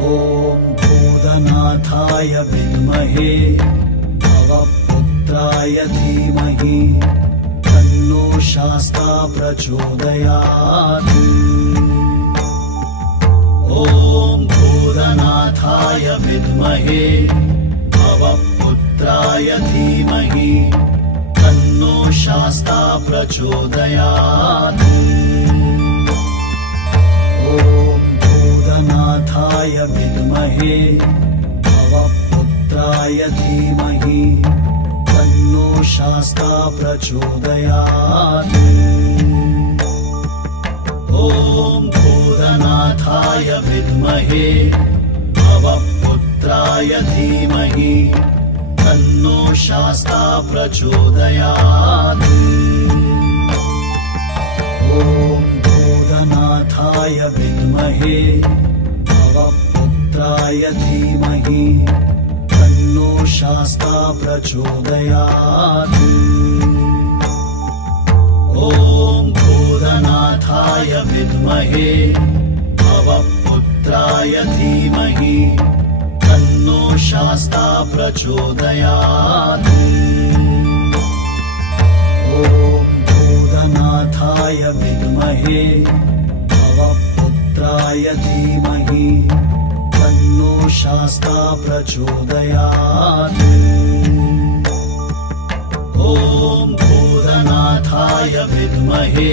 ॐ भूतनाथाय विद्महे भवपुत्राय धीमहि तन्नो शास्ता प्रचोदयात्। ॐ भूतनाथाय विद्महे भवपुत्राय धीमहि तन्नो शास्ता प्रचोदयात्। ॐ भूतनाथाय विद्महे भवपुत्राय धीमहि तन्नो शास्ता प्रचोदयात्। ॐ भूतनाथाय विद्महे भवपुत्राय धीमहि तन्नो शास्ता प्रचोदयात्। ॐ भूतनाथाय विद्महे भवपुत्राय धीमहि तन्नो शास्ता प्रचोदयात्। ॐ भूतनाथाय विद्महे भवपुत्राय धीमहि तन्नो शास्ता प्रचोदयात्। ॐ भूतनाथाय विद्महे भवपुत्राय धीमहि तन्नो शास्ता प्रचोदयात्। ॐ भूतनाथाय विद्महे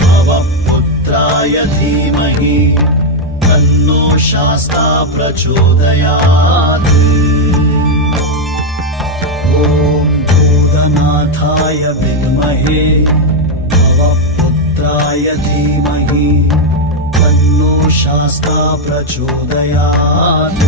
भवपुत्राय धीमहि तन्नो शास्ता प्रचोदयात्। ॐ भूतनाथाय विद्महे भवपुत्राय धीमहि तन्नो शास्ता प्रचोदयात्।